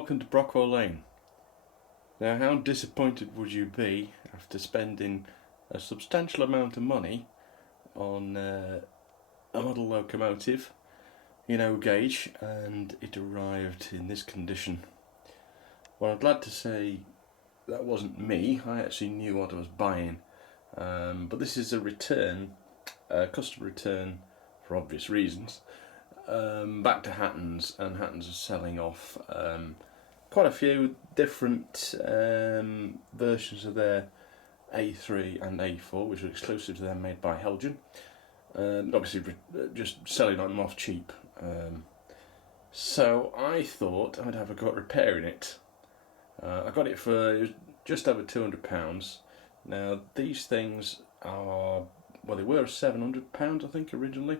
welcome to Brockwell Lane. Now, how disappointed would you be after spending a substantial amount of money on a model locomotive, gauge, and it arrived in this condition? Well, I'm glad to say that wasn't me. I actually knew what I was buying, but this is a return, a customer return for obvious reasons, back to Hatton's, and Hatton's are selling off quite a few different versions of their A3 and A4, which are exclusive to them, made by Heljan. Obviously just selling them off cheap. So I thought I'd have a go at repairing it. I got it for just over £200. Now these things are, well, they were £700 I think originally,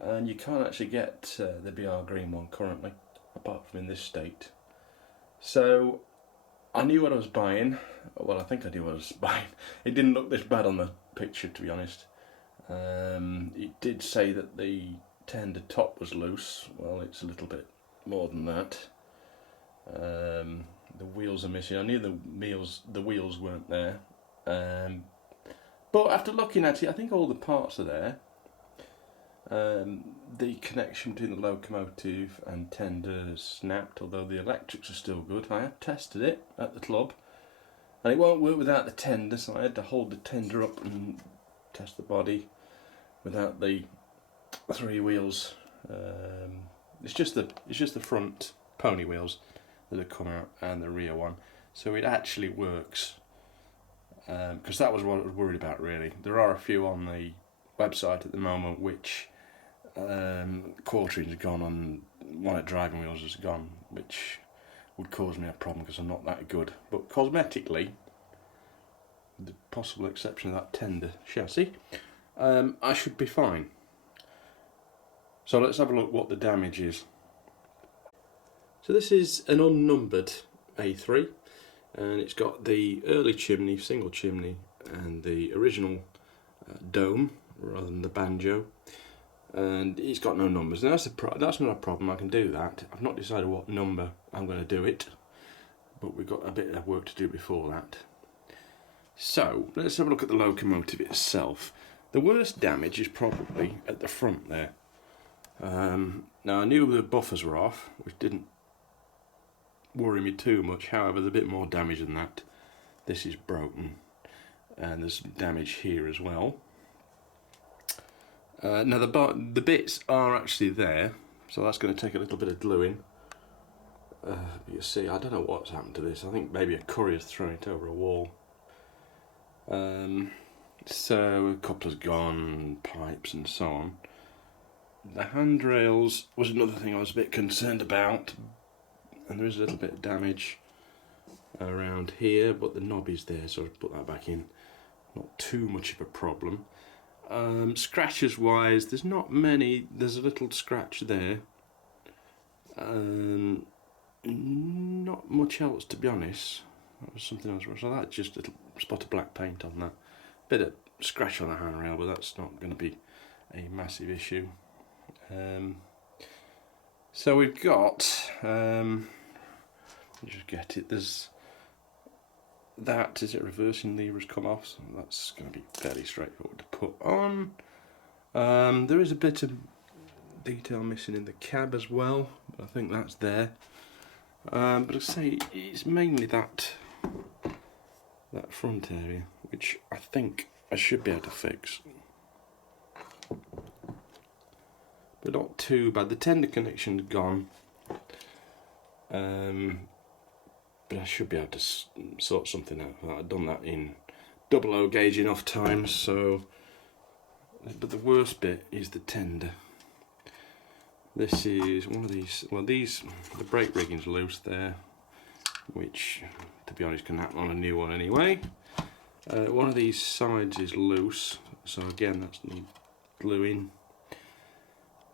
and you can't actually get the BR green one currently, apart from in this state. So I knew what I was buying. Well, I think I knew what I was buying. It didn't look this bad on the picture, to be honest. It did say that the tender top was loose. Well, it's a little bit more than that. The wheels are missing. I knew the wheels weren't there. But after looking at it, I think all the parts are there. The connection between the locomotive and tender is snapped, although the electrics are still good. I have tested it at the club, and it won't work without the tender, so I had to hold the tender up and test the body without the three wheels. It's just the front pony wheels that have come out and the rear one, so it actually works. Because that was what I was worried about, really. There are a few on the website at the moment which quarterings are gone and one of the driving wheels has gone, which would cause me a problem because I'm not that good. But cosmetically, with the possible exception of that tender chassis, I should be fine. So let's have a look what the damage is. So this is an unnumbered A3, and it's got the early chimney, single chimney, and the original dome rather than the banjo, and it's got no numbers. Now that's not a problem, I can do that. I've not decided what number I'm going to do it, but we've got a bit of work to do before that. So let's have a look at the locomotive itself. The worst damage is probably at the front there. Now I knew the buffers were off, which didn't worry me too much. However, there's a bit more damage than that. This is broken, and there's some damage here as well. Now the bits are actually there, so that's going to take a little bit of gluing. You see, I don't know what's happened to this. I think maybe a courier's thrown it over a wall. So a coupler's gone, pipes and so on. The handrails was another thing I was a bit concerned about, and there is a little bit of damage around here, but the knob is there, so I've put that back in. Not too much of a problem. Scratches wise, there's not many. There's a little scratch there. Not much else, to be honest. That was something else. So that's just a little spot of black paint on that. Bit of scratch on the handrail, but that's not going to be a massive issue. So we've got, just get it, there's that, is it reversing levers come off, so that's going to be fairly straightforward to put on. There is a bit of detail missing in the cab as well, but I think that's there. But I say it's mainly that front area, which I think I should be able to fix. But not too bad. The tender connection's gone, but I should be able to sort something out. I've done that in double O gauge enough times. So, but the worst bit is the tender. This is one of these. Well, the brake rigging's loose there, which, to be honest, can happen on a new one anyway. One of these sides is loose, so again that's need gluing.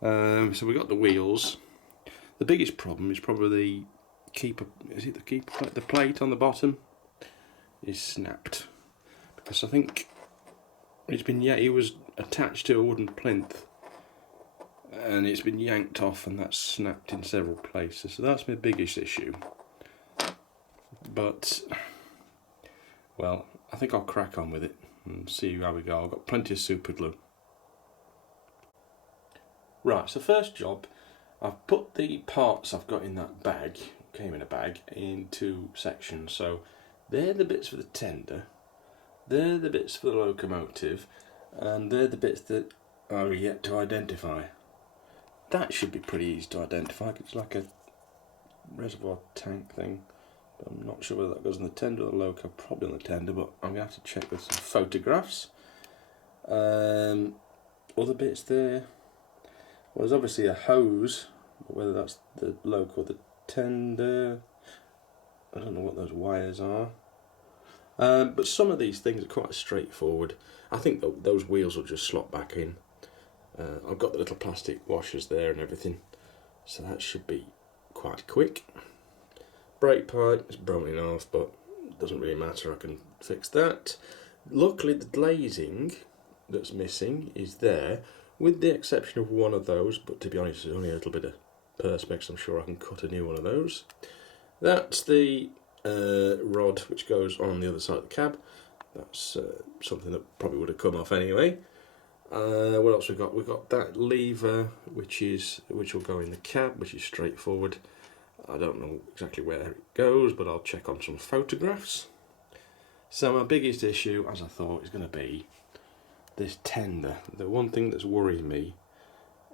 So we got the wheels. The biggest problem is probably the keeper. Is it the keeper plate? The plate on the bottom is snapped, because I think it's been, yeah, it was attached to a wooden plinth and it's been yanked off, and that's snapped in several places. So that's my biggest issue. but well, I think I'll crack on with it and see how we go. I've got plenty of super glue. Right, so first job, I've put the parts I've got in that bag, came in a bag, into sections. So they're the bits for the tender, they're the bits for the locomotive, and they're the bits that are yet to identify. That should be pretty easy to identify. It's like a reservoir tank thing, but I'm not sure whether that goes on the tender or the loco. Probably on the tender, but I'm going to have to check with some photographs. Other bits there, well, there's obviously a hose, but whether that's the loco or the tender, I don't know what those wires are. But some of these things are quite straightforward. I think those wheels will just slot back in. I've got the little plastic washers there and everything, so that should be quite quick. Brake pipe is broken off, but it doesn't really matter, I can fix that. Luckily the glazing that's missing is there, with the exception of one of those, but to be honest there's only a little bit of perspex. I'm sure I can cut a new one of those. That's the rod which goes on the other side of the cab. That's something that probably would have come off anyway. What else we got? We've got that lever which will go in the cab, which is straightforward. I don't know exactly where it goes, but I'll check on some photographs. So my biggest issue, as I thought, is going to be this tender. The one thing that's worrying me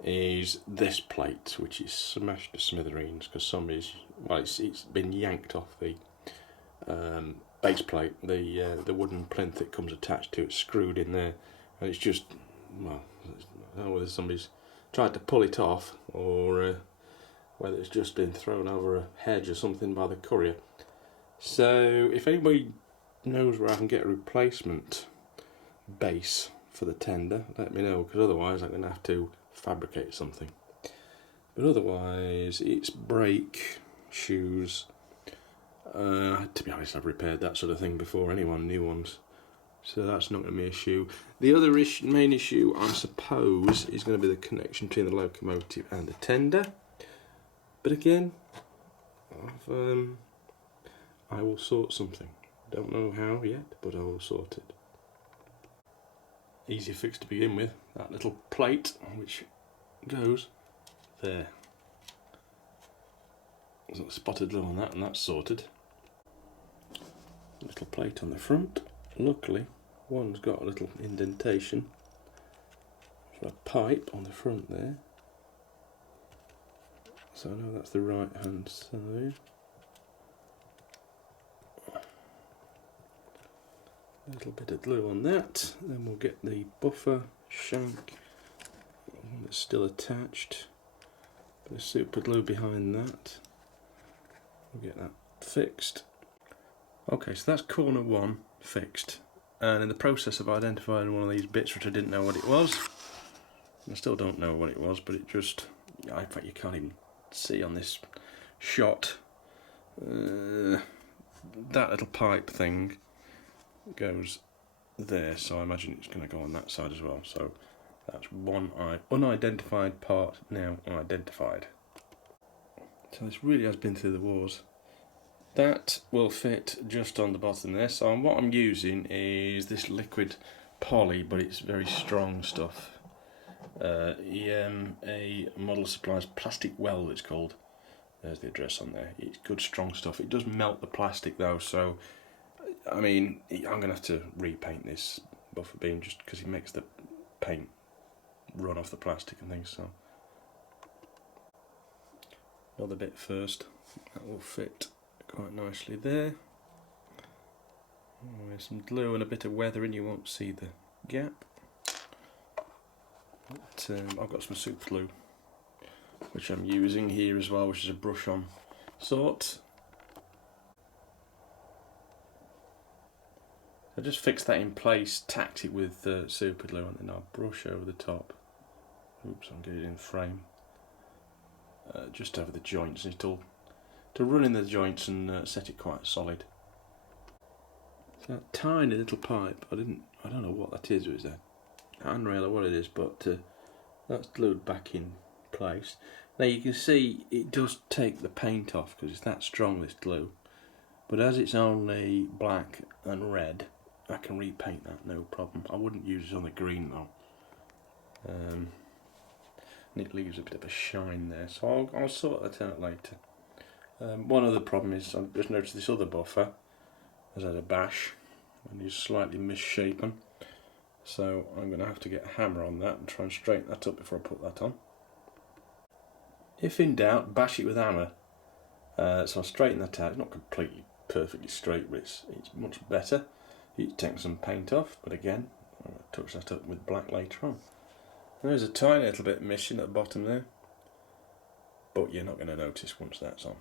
is this plate, which is smashed to smithereens because it's been yanked off the base plate. The wooden plinth it comes attached to, it's screwed in there, and it's just, well, I don't know whether somebody's tried to pull it off or whether it's just been thrown over a hedge or something by the courier. So if anybody knows where I can get a replacement base for the tender, let me know, because otherwise I'm going to have to fabricate something. But otherwise it's brake, shoes. To be honest, I've repaired that sort of thing before, anyone new ones, so that's not going to be an issue. The other main issue, I suppose, is going to be the connection between the locomotive and the tender. But again, I will sort something. Don't know how yet, but I will sort it. Easy fix to begin with, that little plate which goes there. There's a spotted glue on that, and that's sorted. Little plate on the front. Luckily, one's got a little indentation for a pipe on the front there. So I know that's the right hand side. A little bit of glue on that, then we'll get the buffer shank that's still attached. Bit of super glue behind that. We'll get that fixed. Okay, so that's corner one fixed, and in the process of identifying one of these bits which I didn't know what it was, I still don't know what it was, but it just, in fact you can't even see on this shot, that little pipe thing goes there, so I imagine it's going to go on that side as well. So that's one unidentified part now identified. So this really has been through the wars. That will fit just on the bottom there. So what I'm using is this liquid poly, but it's very strong stuff. EMA Model Supplies Plastic Weld it's called. There's the address on there. It's good strong stuff. It does melt the plastic though, so I mean I'm going to have to repaint this buffer beam just because it makes the paint run off the plastic and things. So another bit first, that will fit quite nicely there. With some glue and a bit of weathering you won't see the gap. But, I've got some super glue which I'm using here as well, which is a brush on sort. I just fixed that in place, tacked it with super glue, and then I'll brush over the top. Oops, I'm getting it in frame. Just over the joints, it'll to run in the joints and set it quite solid. So that tiny little pipe, I don't know what that is. Is a handrail or what it is, but that's glued back in place. Now you can see it does take the paint off because it's that strong, this glue, but as it's only black and red, I can repaint that, no problem. I wouldn't use it on the green though. And it leaves a bit of a shine there, so I'll sort that out later. One other problem is I've just noticed this other buffer has had a bash and is slightly misshapen, so I'm going to have to get a hammer on that and try and straighten that up before I put that on. If in doubt, bash it with a hammer. So I'll straighten that out. It's not completely perfectly straight, but it's much better. You take some paint off, but again, I'll touch that up with black later on. And there's a tiny little bit missing at the bottom there, but you're not going to notice once that's on.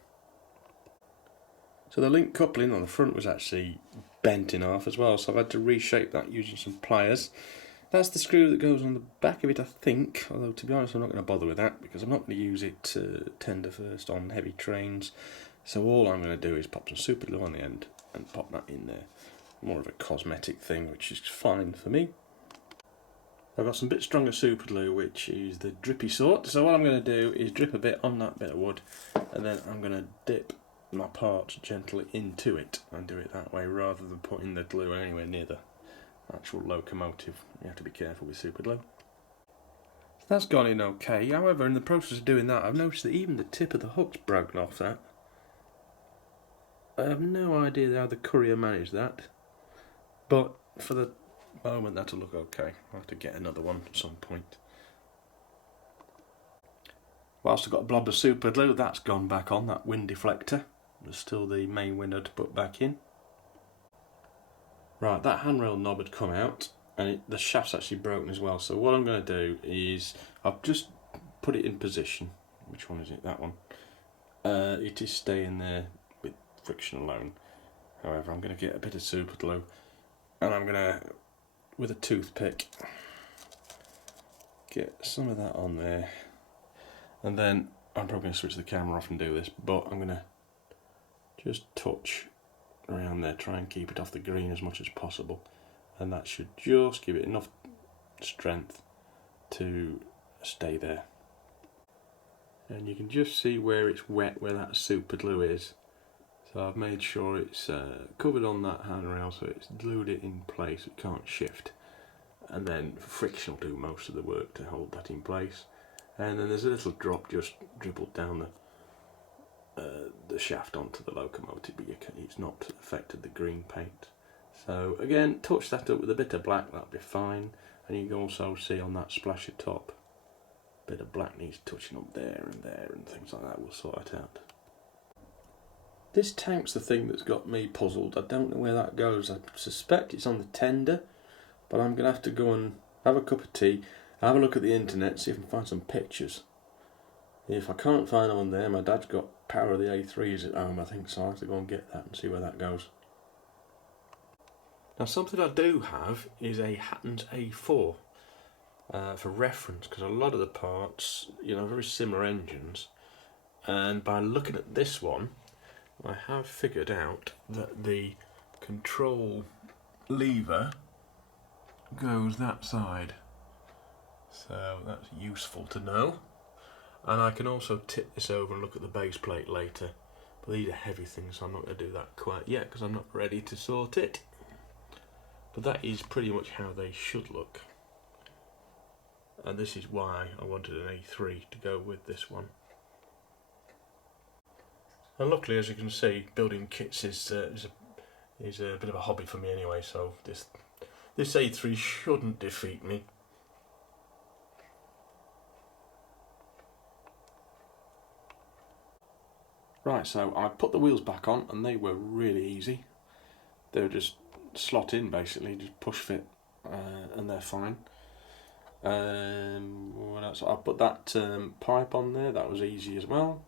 So the link coupling on the front was actually bent in half as well, so I've had to reshape that using some pliers. That's the screw that goes on the back of it, I think, although to be honest I'm not going to bother with that because I'm not going to use it tender first on heavy trains. So all I'm going to do is pop some super glue on the end and pop that in there. More of a cosmetic thing, which is fine for me. I've got some bit stronger super glue, which is the drippy sort, so what I'm going to do is drip a bit on that bit of wood and then I'm going to dip my part gently into it and do it that way rather than putting the glue anywhere near the actual locomotive. You have to be careful with super glue. So that's gone in okay. However, in the process of doing that, I've noticed that even the tip of the hook's broken off that. I have no idea how the courier managed that, but for the moment that'll look okay. I'll have to get another one at some point. Whilst I've got a blob of super glue, that's gone back on, that wind deflector. There's still the main window to put back in. Right, that handrail knob had come out and the shaft's actually broken as well, so what I'm going to do is I've just put it in position. Which one is it? That one. It is staying there with friction alone. However, I'm going to get a bit of super glue and I'm going to, with a toothpick, get some of that on there, and then I'm probably going to switch the camera off and do this, but I'm going to just touch around there, try and keep it off the green as much as possible, and that should just give it enough strength to stay there. And you can just see where it's wet, where that super glue is. So I've made sure it's covered on that handrail, so it's glued it in place, it can't shift. And then friction will do most of the work to hold that in place. And then there's a little drop just dribbled down the shaft onto the locomotive, but it's not affected the green paint. So again, touch that up with a bit of black, that'll be fine. And you can also see on that splasher top, a bit of black needs touching up there and things like that. We'll sort it out. This tank's the thing that's got me puzzled. I don't know where that goes. I suspect it's on the tender, but I'm going to have to go and have a cup of tea, have a look at the internet, see if I can find some pictures. If I can't find them on there, my dad's got Power of the A3s at home, I think, so I'll have to go and get that and see where that goes. Now, something I do have is a Hatton's A4 for reference, because a lot of the parts, very similar engines, and by looking at this one, I have figured out that the control lever goes that side, so that's useful to know. And I can also tip this over and look at the base plate later, but these are heavy things, so I'm not going to do that quite yet because I'm not ready to sort it. But that is pretty much how they should look, and this is why I wanted an A3 to go with this one. And luckily, as you can see, building kits is a bit of a hobby for me anyway, so this A3 shouldn't defeat me. Right, so I put the wheels back on and they were really easy. They were just slot in basically, just push fit, and they're fine. What else? I put that pipe on there, that was easy as well.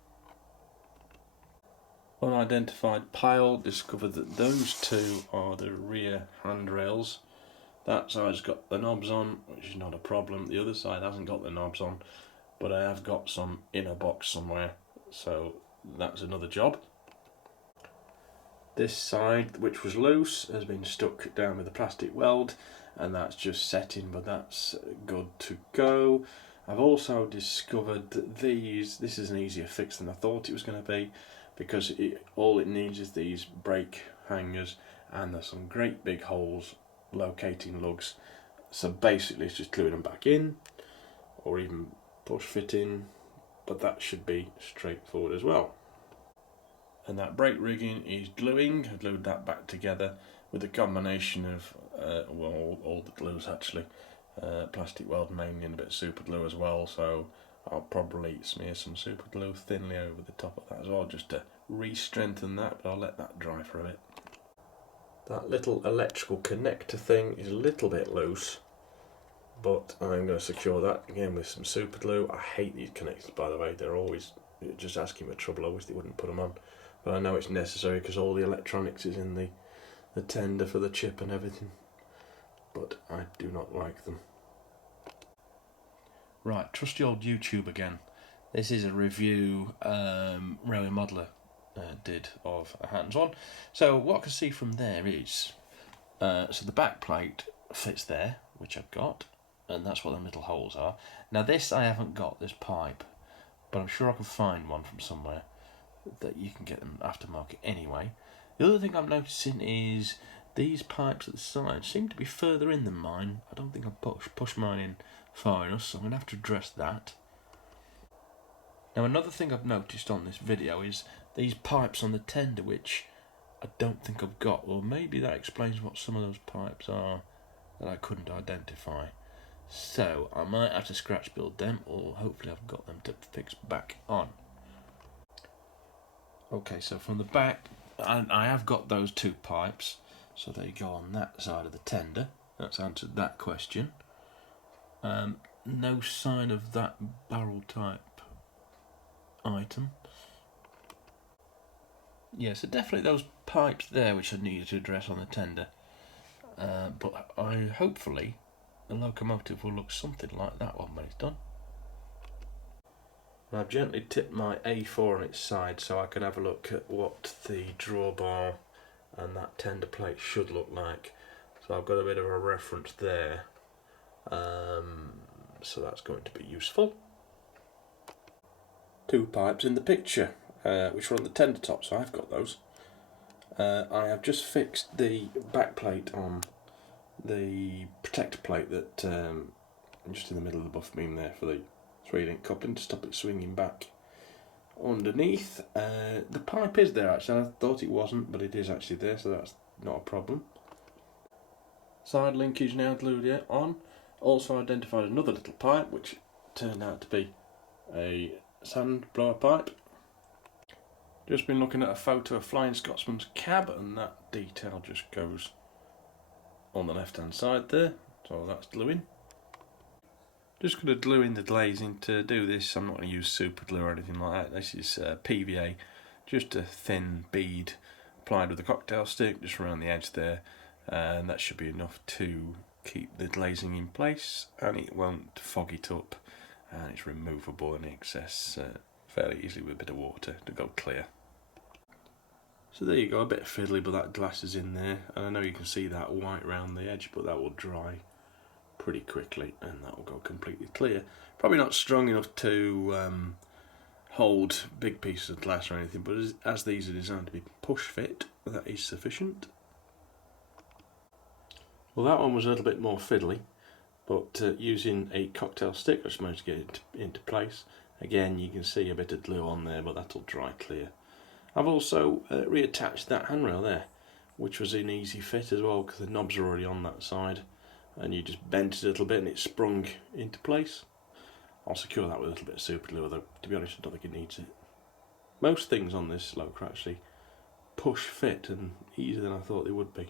Unidentified pile, discovered that those two are the rear handrails. That side's got the knobs on, which is not a problem. The other side hasn't got the knobs on, but I have got some inner box somewhere, so that's another job. This side, which was loose, has been stuck down with a plastic weld, and that's just setting, but that's good to go. I've also discovered that this is an easier fix than I thought it was going to be. because all it needs is these brake hangers, and there's some great big holes locating lugs, so basically it's just gluing them back in or even push fitting, but that should be straightforward as well. And that brake rigging is gluing. I glued that back together with a combination of well, all the glues actually, plastic weld mainly and a bit of super glue as well, so I'll probably smear some super glue thinly over the top of that as well, just to re-strengthen that, but I'll let that dry for a bit. That little electrical connector thing is a little bit loose, but I'm going to secure that again with some super glue. I hate these connectors, by the way, they're always just asking for trouble. I wish they wouldn't put them on, but I know it's necessary because all the electronics is in the tender for the chip and everything, but I do not like them. Right, trusty old YouTube again. This is a review Railway Modeller did of a Hatton's one. So what I can see from there is, so the back plate fits there, which I've got, and that's what the little holes are. Now this I haven't got, this pipe, but I'm sure I can find one from somewhere that you can get them aftermarket anyway. The other thing I'm noticing is these pipes at the side seem to be further in than mine. I don't think I pushed mine in far enough, so I'm going to have to address that. Now another thing I've noticed on this video is these pipes on the tender, which I don't think I've got, or maybe that explains what some of those pipes are that I couldn't identify. So I might have to scratch build them, or hopefully I've got them to fix back on. Okay, so from the back, I have got those two pipes, so they go on that side of the tender. That's answered that question. No sign of that barrel type item. Yeah, so definitely those pipes there which I needed to address on the tender. But hopefully the locomotive will look something like that one when it's done. I've gently tipped my A4 on its side so I can have a look at what the drawbar and that tender plate should look like. So I've got a bit of a reference there. So that's going to be useful. Two pipes in the picture, which are on the tender top, so I've got those. I have just fixed the back plate on the protector plate that just in the middle of the buffer beam there for the 3-link coupling to stop it swinging back underneath. The pipe is there actually, I thought it wasn't, but it is actually there, so that's not a problem. Side linkage now glued on. Also identified another little pipe which turned out to be a sand blower pipe. Just been looking at a photo of Flying Scotsman's cab, and that detail just goes on the left hand side there, so that's gluing. Just going to glue in the glazing. To do this I'm not going to use super glue or anything like that. This is PVA, just a thin bead applied with a cocktail stick just around the edge there, and that should be enough to keep the glazing in place, and it won't fog it up, and it's removable in excess fairly easily with a bit of water to go clear. So there you go, a bit fiddly, but that glass is in there, and I know you can see that white around the edge, but that will dry pretty quickly and that will go completely clear. Probably not strong enough to hold big pieces of glass or anything, but as these are designed to be push fit, that is sufficient. Well, that one was a little bit more fiddly, but using a cocktail stick I just managed to get it into place. Again, you can see a bit of glue on there, but that'll dry clear. I've also reattached that handrail there, which was an easy fit as well because the knobs are already on that side, and you just bent it a little bit and it sprung into place. I'll secure that with a little bit of super glue, although to be honest I don't think it needs it. Most things on this loco are actually push fit and easier than I thought they would be.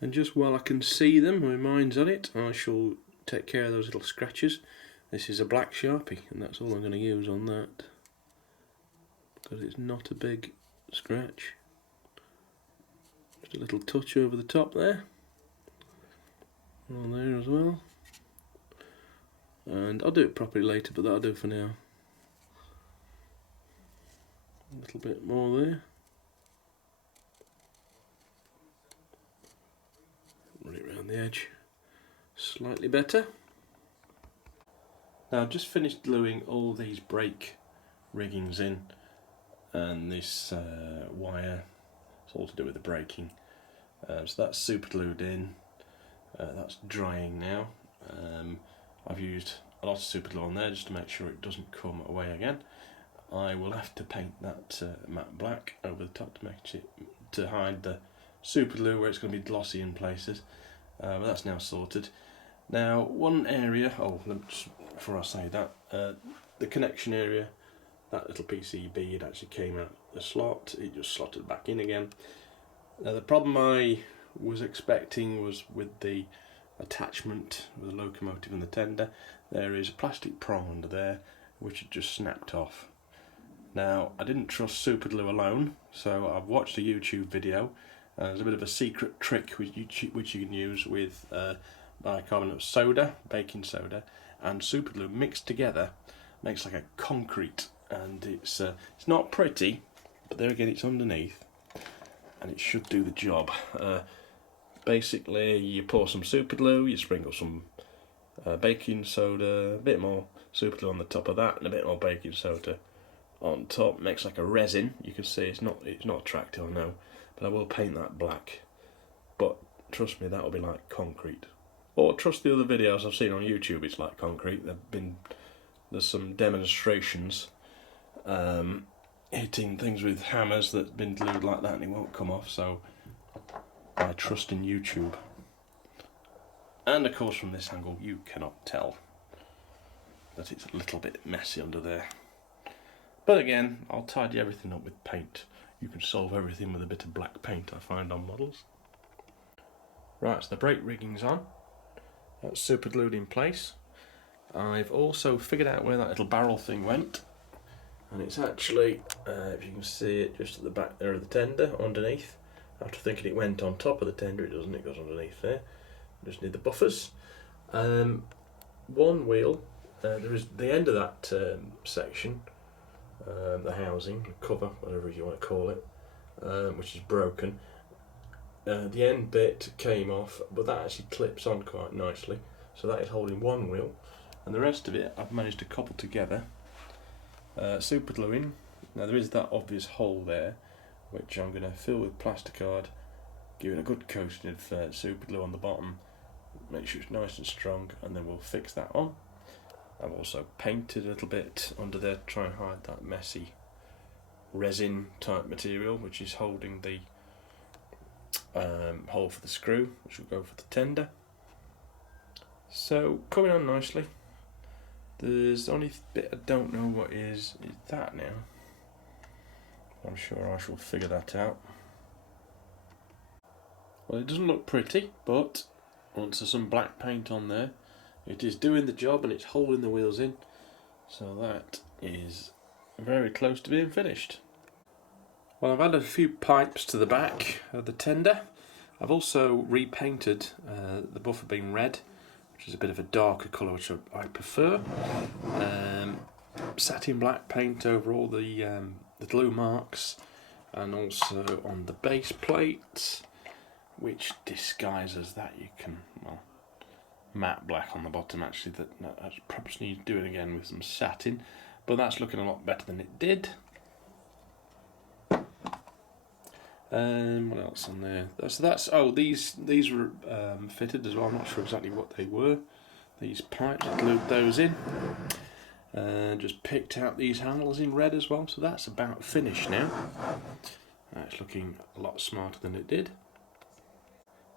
And just while I can see them, my mind's on it, I shall take care of those little scratches. This is a black Sharpie, and that's all I'm going to use on that, because it's not a big scratch. Just a little touch over the top there, on there as well. And I'll do it properly later, but that'll do for now. A little bit more there. Run it around the edge slightly better. Now I've just finished gluing all these brake riggings in, and this wire, it's all to do with the braking. So that's super glued in, that's drying now. I've used a lot of super glue on there just to make sure it doesn't come away again. I will have to paint that matte black over the top to make it, to hide the super glue where it's going to be glossy in places, but that's now sorted. Now one area, just before I say that, the connection area, that little PCB, it actually came out the slot, it just slotted back in again. Now the problem I was expecting was with the attachment with the locomotive and the tender, there is a plastic prong under there which had just snapped off. Now I didn't trust super glue alone, so I've watched a YouTube video. There's a bit of a secret trick which you can use with bicarbonate of soda, baking soda, and super glue mixed together makes like a concrete, and it's not pretty, but there again it's underneath and it should do the job. Basically you pour some super glue, you sprinkle some baking soda, a bit more super glue on the top of that, and a bit more baking soda on top. Makes like a resin. You can see it's not attractive, I know, but I will paint that black. But trust me, that will be like concrete. Or trust the other videos I've seen on YouTube, it's like concrete. There's some demonstrations hitting things with hammers that's been glued like that and it won't come off, so I trust in YouTube. And of course from this angle you cannot tell that it's a little bit messy under there. But again, I'll tidy everything up with paint. You can solve everything with a bit of black paint I find on models. Right, so the brake rigging's on. That's super glued in place. I've also figured out where that little barrel thing went. And it's actually, if you can see it, just at the back there of the tender, underneath. After thinking it went on top of the tender, it doesn't, it goes underneath there. Just need the buffers. One wheel, there is the end of that section, the housing, the cover, whatever you want to call it, which is broken. The end bit came off, but that actually clips on quite nicely. So that is holding one wheel, and the rest of it I've managed to cobble together, super gluing. Now there is that obvious hole there, which I'm going to fill with plasticard, give it a good coating of super glue on the bottom, make sure it's nice and strong, and then we'll fix that on. I've also painted a little bit under there to try and hide that messy resin type material which is holding the hole for the screw, which will go for the tender. So coming on nicely. There's the only bit I don't know what is that now. I'm sure I shall figure that out. Well, it doesn't look pretty, but once there's some black paint on there, it is doing the job and it's holding the wheels in. So that is very close to being finished. Well, I've added a few pipes to the back of the tender. I've also repainted the buffer beam red, which is a bit of a darker colour, which I prefer. Satin black paint over all the glue marks, and also on the base plate, which disguises that. You can, well, matte black on the bottom actually. That probably needs doing again with some satin, but that's looking a lot better than it did. What else on there? So these were fitted as well. I'm not sure exactly what they were. These pipes, I glued those in. Just picked out these handles in red as well. So that's about finished now. It's looking a lot smarter than it did.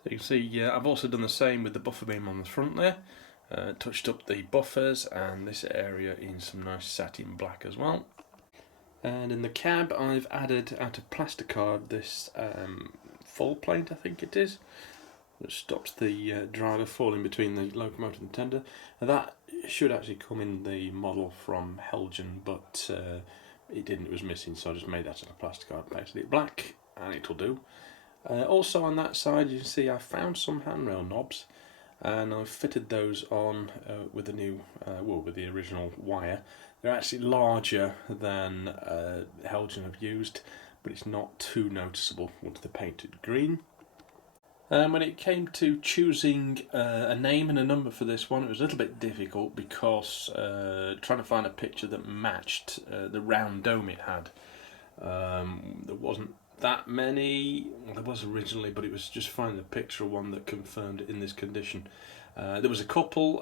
So you can see I've also done the same with the buffer beam on the front there. Touched up the buffers and this area in some nice satin black as well. And in the cab I've added out of plasticard this fall plate, I think it is, that stops the driver falling between the locomotive and the tender. Now that should actually come in the model from Heljan, but it didn't, it was missing, so I just made that out of plasticard, painted it black, and it'll do. Also on that side you can see I found some handrail knobs, and I've fitted those on with the new, with the original wire. They're actually larger than Heljan have used, but it's not too noticeable once they're painted green. When it came to choosing a name and a number for this one, it was a little bit difficult because trying to find a picture that matched the round dome it had. There wasn't that many. Well, there was originally, but it was just finding a picture of one that confirmed it in this condition. There was a couple,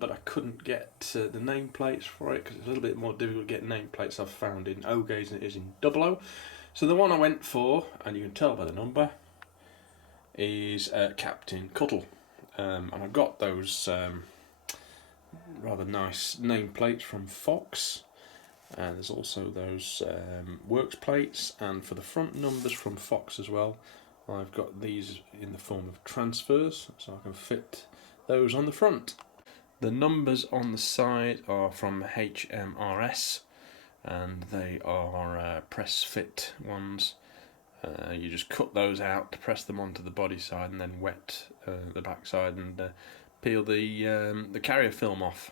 but I couldn't get the nameplates for it because it's a little bit more difficult to get nameplates I've found in O gauge than it is in 00. So the one I went for, and you can tell by the number, is Captain Cuttle. And I got those rather nice nameplates from Fox. And there's also those works plates, and for the front numbers from Fox as well, I've got these in the form of transfers, so I can fit those on the front. The numbers on the side are from HMRS, and they are press fit ones. You just cut those out, press them onto the body side, and then wet the back side and peel the carrier film off.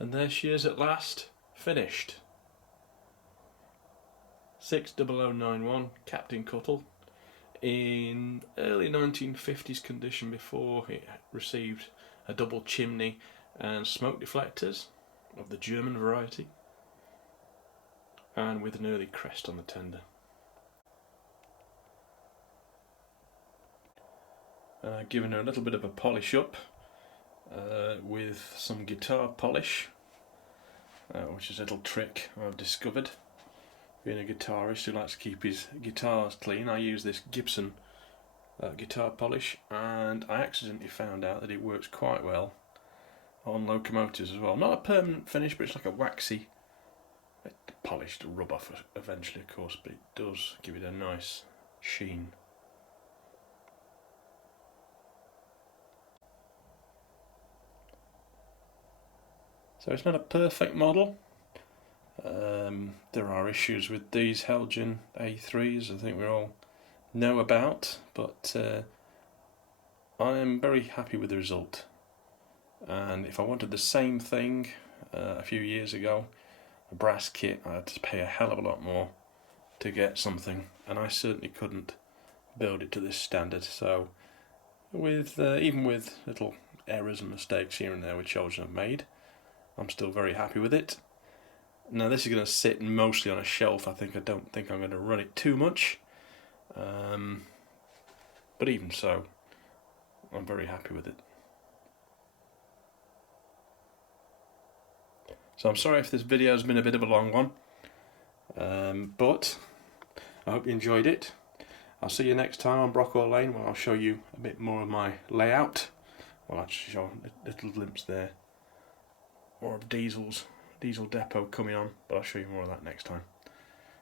And there she is at last, finished. 60091 Captain Cuttle in early 1950s condition before it received a double chimney and smoke deflectors of the German variety, and with an early crest on the tender. And I've given her a little bit of a polish up with some guitar polish, which is a little trick I've discovered. Being a guitarist who likes to keep his guitars clean, I use this Gibson guitar polish, and I accidentally found out that it works quite well on locomotives as well. Not a permanent finish, but it's like a waxy polish to rub off eventually, of course, but it does give it a nice sheen. So it's not a perfect model. There are issues with these Heljan A3s, I think we all know about, but I am very happy with the result. And if I wanted the same thing a few years ago, a brass kit, I had to pay a hell of a lot more to get something, and I certainly couldn't build it to this standard. So with even with little errors and mistakes here and there which Heljan have made, I'm still very happy with it. Now this is going to sit mostly on a shelf. I don't think I'm going to run it too much, but even so, I'm very happy with it. So I'm sorry if this video has been a bit of a long one, but I hope you enjoyed it. I'll see you next time on Brockwell Lane, where I'll show you a bit more of my layout. Well, I'll show a little glimpse there, more of diesel depot coming on, but I'll show you more of that next time.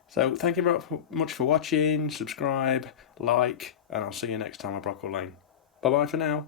So thank you very much for watching, subscribe, like, and I'll see you next time on Brockwell Lane. Bye bye for now.